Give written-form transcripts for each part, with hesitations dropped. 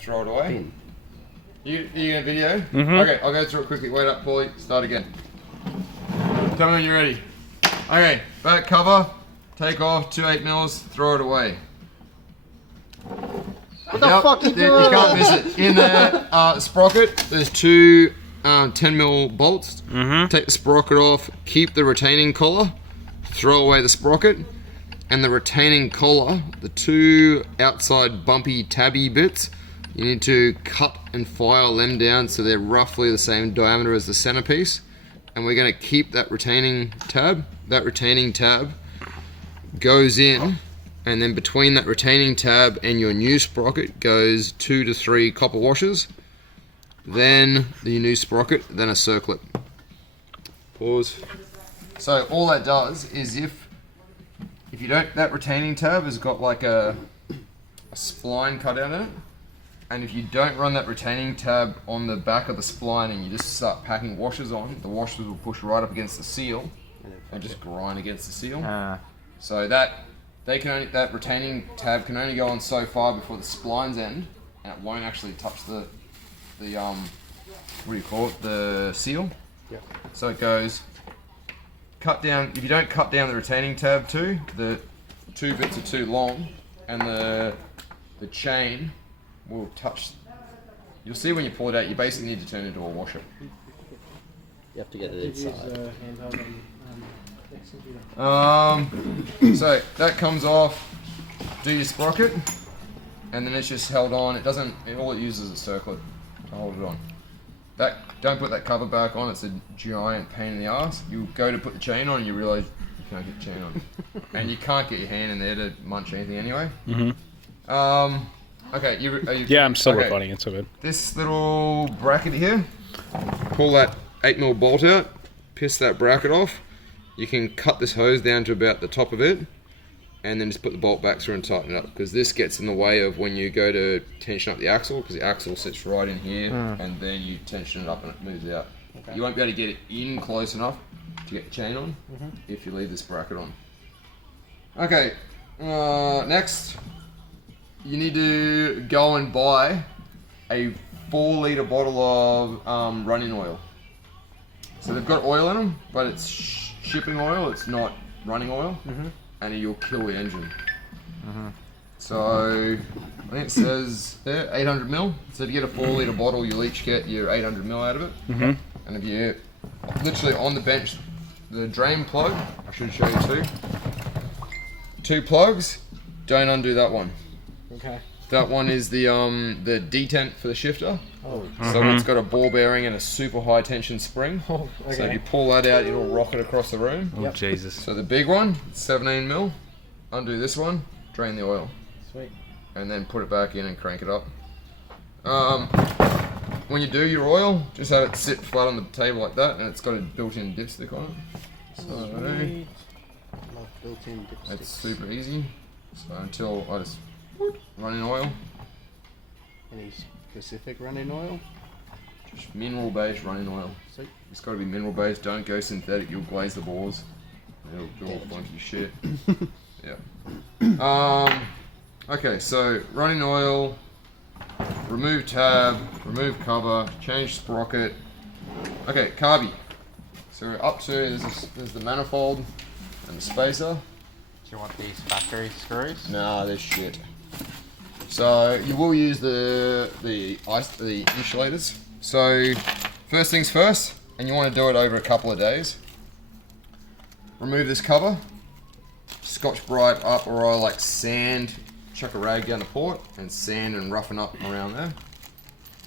throw it away. Bin. You gonna video? Mm-hmm. Okay, I'll go through it quickly. Wait up, Paulie. Start again. Tell me when you're ready. Okay, back cover. Take off 2 8mm. Throw it away. What the fuck you doing? You can't miss it. In the sprocket, there's 2 10mm bolts. Take the sprocket off. Keep the retaining collar. Throw away the sprocket. And the retaining collar, the 2 outside bumpy tabby bits, you need to cut and file them down so they're roughly the same diameter as the centerpiece. And we're going to keep that retaining tab. That retaining tab goes in, and then between that retaining tab and your new sprocket goes 2 to 3 copper washers. Then the new sprocket, then a circlip. Pause. So all that does is if you don't, that retaining tab has got like a spline cut out in it, and if you don't run that retaining tab on the back of the spline and you just start packing washers on, the washers will push right up against the seal and just grind against the seal. So that retaining tab can only go on so far before the splines end, and it won't actually touch the what do you call it, the seal. Yep. So it goes cut down. If you don't cut down the retaining tab too, the 2 bits are too long, and the chain will touch. You'll see when you pull it out, you basically need to turn it into a washer. You have to get it inside. So that comes off. Do your sprocket, and then it's just held on. It doesn't. All it uses is a circlip to hold it on. Don't put that cover back on. It's a giant pain in the ass. You go to put the chain on, and you realise you can't get the chain on, and you can't get your hand in there to munch anything anyway. Okay, Yeah, I'm still recording. It's so good. This little bracket here, pull that 8mm bolt out, piss that bracket off. You can cut this hose down to about the top of it, and then just put the bolt back through and tighten it up, because this gets in the way of when you go to tension up the axle, because the axle sits right in here, and then you tension it up and it moves out. Okay. You won't be able to get it in close enough to get the chain on if you leave this bracket on. Okay, next. You need to go and buy a 4-litre bottle of running oil. So they've got oil in them, but it's shipping oil, it's not running oil, and you'll kill the engine. So I think it says there 800ml. So if you get a 4-litre bottle, you'll each get your 800ml out of it. And if you literally on the bench, the drain plug, I should show you 2 plugs. Don't undo that one. Okay. That one is the detent for the shifter. Oh. So it's got a ball bearing and a super high tension spring. Oh, okay. So if you pull that out, it'll rocket across the room. Oh, Jesus. So the big one, 17mm. Undo this one, drain the oil. Sweet. And then put it back in and crank it up. When you do your oil, just have it sit flat on the table like that, and it's got a built-in dipstick on it. So Love built-in dipsticks. it's super easy. So until I just running oil. Any specific running oil? Just mineral-based running oil. Sweet. It's got to be mineral-based. Don't go synthetic. You'll glaze the balls. It'll do all funky shit. Yeah. Okay, so running oil. Remove tab. Remove cover. Change sprocket. Okay, carby. So we're up to there's the manifold and the spacer. Do you want these factory screws? Nah, they're shit. So you will use the insulators. So first things first, and you want to do it over a couple of days. Remove this cover. Scotch Brite up, or I like sand. Chuck a rag down the port and sand and roughen up around there.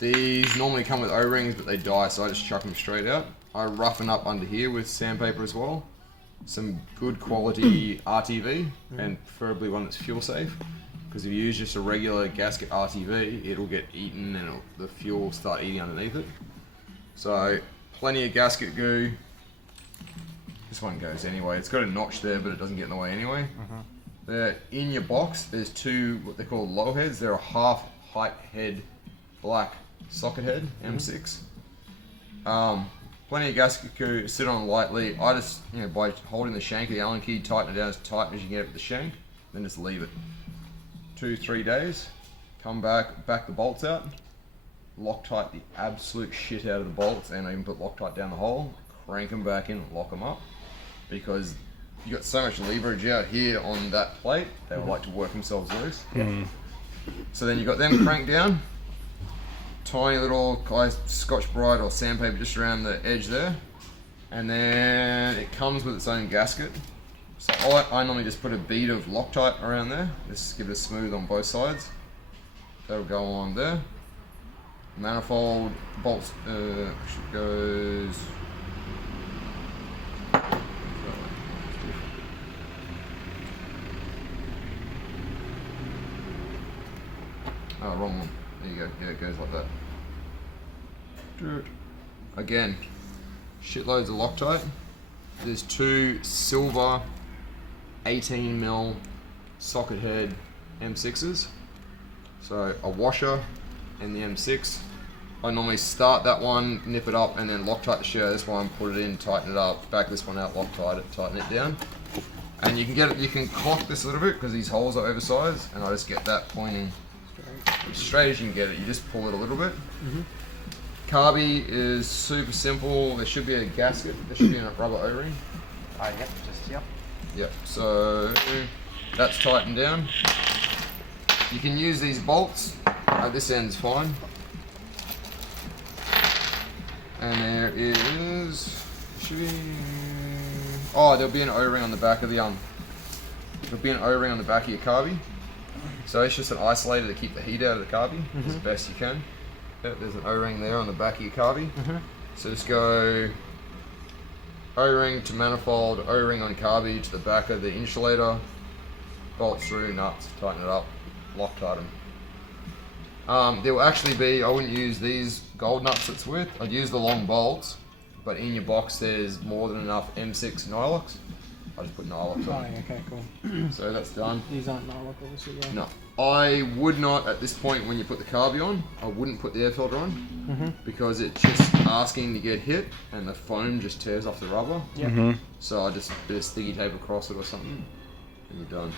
These normally come with O-rings, but they die, so I just chuck them straight out. I roughen up under here with sandpaper as well. Some good quality RTV, and preferably one that's fuel safe. Because if you use just a regular gasket RTV, it'll get eaten and the fuel will start eating underneath it. So plenty of gasket goo. This one goes anyway. It's got a notch there, but it doesn't get in the way anyway. In your box, there's 2 what they call low heads. They're a half height head, black socket head, M6. Plenty of gasket goo, sit on lightly. I just, by holding the shank of the Allen key, tighten it down as tight as you can get it with the shank, then just leave it 2-3 days. come back the bolts out, Loctite the absolute shit out of the bolts, and I even put Loctite down the hole, crank them back in, lock them up, because you got so much leverage out here on that plate, they would like to work themselves loose. So then you got them cranked down, tiny little Scotch-Brite or sandpaper just around the edge there, and then it comes with its own gasket. So I normally just put a bead of Loctite around there, just give it a smooth on both sides. That'll go on there. Manifold bolts goes. Oh, wrong one. There you go. Yeah, it goes like that. Again, shitloads of Loctite. There's 2 silver 18mm socket head M6s. So a washer and the M6. I normally start that one, nip it up, and then Loctite the share this one, put it in, tighten it up, back this one out, Loctite it, tighten it down. And you can cock this a little bit because these holes are oversized, and I just get that pointing as straight as you can get it. You just pull it a little bit. Carby is super simple. There should be a gasket. There should be a rubber O-ring. Yep. So that's tightened down. You can use these bolts. This end's fine. And there is. There'll be an O-ring on the back of the There'll be an O-ring on the back of your carby. So it's just an isolator to keep the heat out of the carby as best you can. There's an O-ring there on the back of your carby. So just go O-ring to manifold, O-ring on carby to the back of the insulator, bolt through, nuts, tighten it up, Loctite them. There will actually be, I wouldn't use these gold nuts it's with, I'd use the long bolts, but in your box there's more than enough M6 Nylox. I just put Nylox on. Okay, cool. So that's done. These aren't Nylox, obviously. Yeah. No. I would not, at this point when you put the carby on, I wouldn't put the air filter on because it's just asking to get hit and the foam just tears off the rubber. So I just put a sticky tape across it or something and you're done.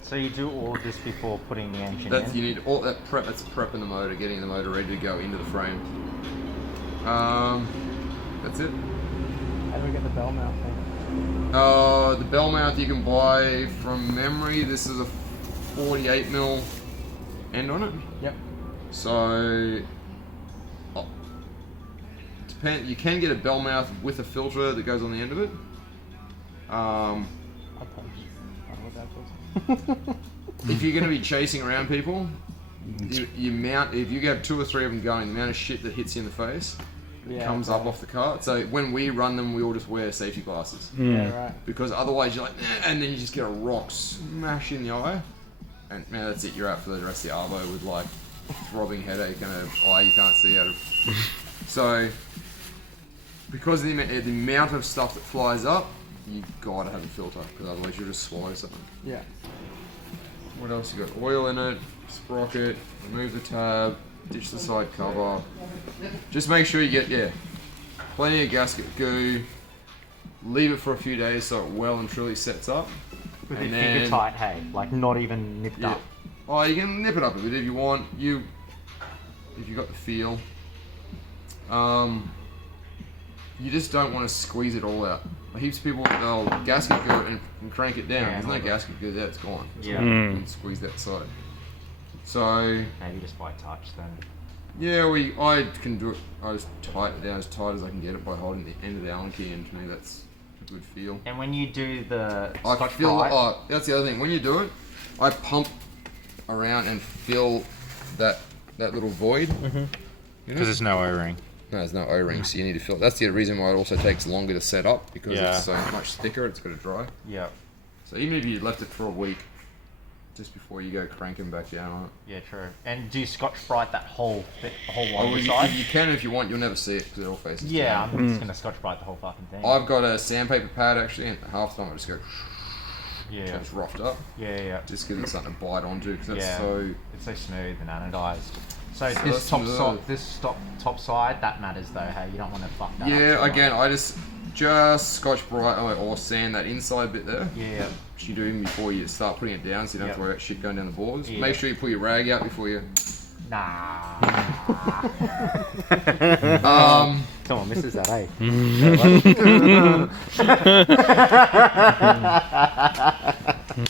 So you do all of this before putting the engine in? You need all that prep, that's prepping the motor, getting the motor ready to go into the frame. That's it. How do we get the bell mount thing? The bell mount you can buy from memory. This is a 48mm end on it. Yep. So, you can get a bell mouth with a filter that goes on the end of it. If you're going to be chasing around people, you mount. If you have 2 or 3 of them going, the amount of shit that hits you in the face comes up off the cart. So when we run them, we all just wear safety glasses. Yeah, right. Because otherwise you're like, and then you just get a rock smash in the eye, and man, that's it. You're out for the rest of the arvo with like throbbing headache and an eye you can't see out of. So because of the amount of stuff that flies up, you gotta have a filter because otherwise you'll just swallow something. Yeah. What else? You got oil in it, sprocket, remove the tab, ditch the side cover. Just make sure you get plenty of gasket goo. Leave it for a few days so it well and truly sets up. With it finger tight, hey, like not even nipped up. Oh, you can nip it up a bit if you want. If you got the feel. You just don't want to squeeze it all out. Heaps of people, they'll gasket goo and crank it down. There's no gasket goo there, it's gone. You can squeeze that side. So maybe just by touch then. Yeah, I can do it. I just tighten it down as tight as I can get it by holding the end of the Allen key, and to me that's a good feel. And when you do the Scotch Brite, that's the other thing. When you do it, I pump around and fill that little void. Because there's no O-ring. No, there's no O-ring, so you need to fill it. That's the reason why it also takes longer to set up, because it's so much thicker, it's got to dry. Yeah. So even if you left it for a week, just before you go cranking back down on it. Yeah, true. And do you Scotch Brite that whole one Oh, side? you can if you want, you'll never see it because it all faces down. I'm just going to Scotch Brite the whole fucking thing. I've got a sandpaper pad actually, and half the time I just go so it's roughed up. Yeah. Just because it's something to bite onto, because that's it's so smooth and anodized. So this top side, that matters though. Hey, you don't want to fuck that up. Yeah, again, I just just Scotch Brite or sand that inside bit there. Yeah. Which you do before you start putting it down, so you don't have to worry about shit going down the boards. Yeah. Make sure you pull your rag out before you. Nah. Come on, misses that, eh?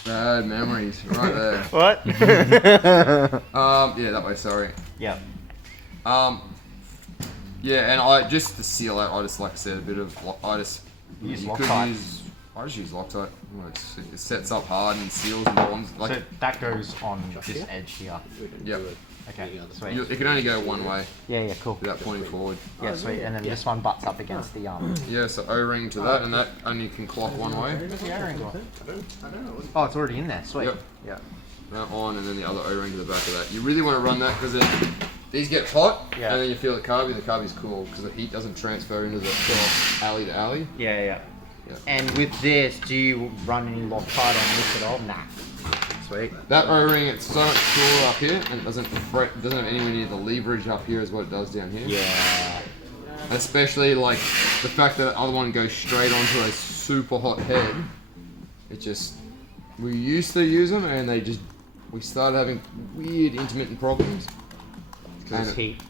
Bad memories, right there. What? Yeah, that way. Sorry. Yep. Yeah, and I just to seal it, I just like I said a bit of I just Use you could Loctite. use I just use Loctite. Well, it sets up hard and seals and bonds. Like So that goes on this edge here. yep, Okay, sweet. it can only go one way Yeah, cool. without pointing forward. Yeah, sweet. And then this one butts up against the Yeah, so O-ring to that, and that only can clock one way. Where's the O-ring gone? Oh, it's already in there. Sweet. Yep. Yeah. That on, and then the other O-ring to the back of that. You really want to run that because then these get hot, Yeah. and then you feel the carby. The carby's cool because the heat doesn't transfer into the alley to alley. Yeah. Yeah. And with this, do you run any Loctite on this at all? Nah. Sweet. That O-ring, it's so much cooler up here, and it doesn't have anywhere near the leverage up here as what it does down here. Yeah. Especially like the fact that the other one goes straight onto a super hot head. It just we used to use them, and we started having weird intermittent problems. Because it's heat.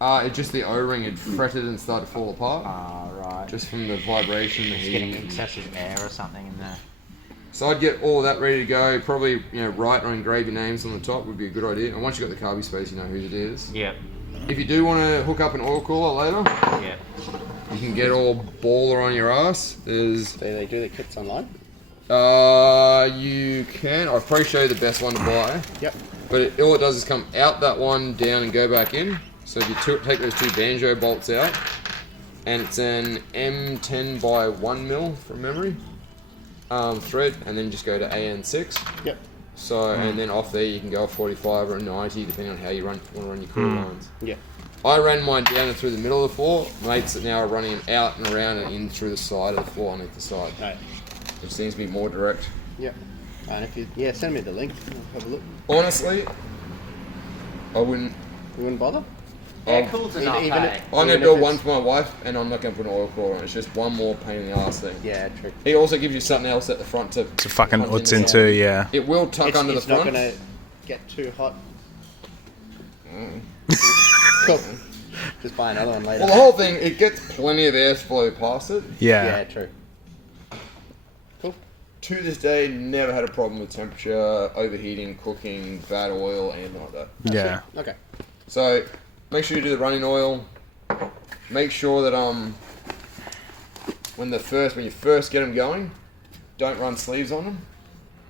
It just the O-ring had fretted and started to fall apart. Right. Just from the vibration, the It's heat. getting excessive air or something in there. So I'd get all of that ready to go. Probably, write or engrave your names on the top would be a good idea. And once you've got the carby space, you know whose it is. Yep. If you do want to hook up an oil cooler later, Yep. you can get all baller on your ass. There's, Do they do the kits online? you can. I'll probably show you the best one to buy. Yep. But all it does is come out that one, down and go back in. So if you take those two banjo bolts out, and it's an M10 by 1 mil from memory thread, and then just go to AN6. Yep. So and then off there you can go a 45 or a 90 depending on how you want to run your cooler lines. Yeah. I ran mine down and through the middle of the floor. Mates that now are running it out and around and in through the side of the floor underneath the side, Right. which seems to be more direct. Yep. And if you send me the link, I'll have a look. Honestly, I wouldn't. You wouldn't bother? Air cool's enough, even eh? if- I'm going even to build if one it's- for my wife, and I'm not going to put an oil cooler on. It's just one more pain in the ass thing. Yeah, true. It also gives you something else at the front to. To fucking punch uts into. into, yeah. It will tuck under the It's not front. gonna get too hot. Cool. Just buy another one later. Well, the whole thing, it gets plenty of airflow past it. yeah, Yeah. true. Cool. To this day, never had a problem with temperature, overheating, cooking, bad oil, anything like that. Yeah. Okay. So, make sure you do the running oil. Make sure that when you first get them going, don't run sleeves on them.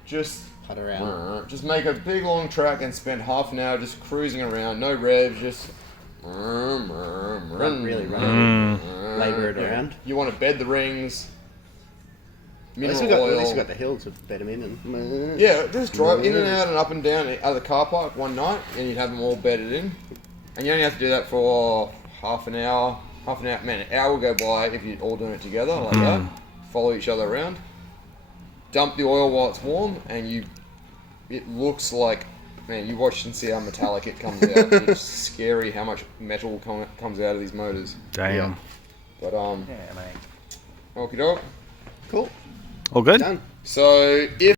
Just Cut around. just make a big long track and spend half an hour just cruising around, no revs, just Really run. Labour it around. You want to bed the rings. At least Mineral we oil. got the hills with bed 'em in and. Yeah, just drive in and out and up and down out of the car park one night, and you'd have them all bedded in. And you only have to do that for half an hour. Man, an hour will go by if you're all doing it together like that. Follow each other around. Dump the oil while it's warm, and it looks like, man, you watch and see how metallic it comes out. It's scary how much metal comes out of these motors. Damn. But Yeah, mate. okie doke. Cool. All good? Done. So if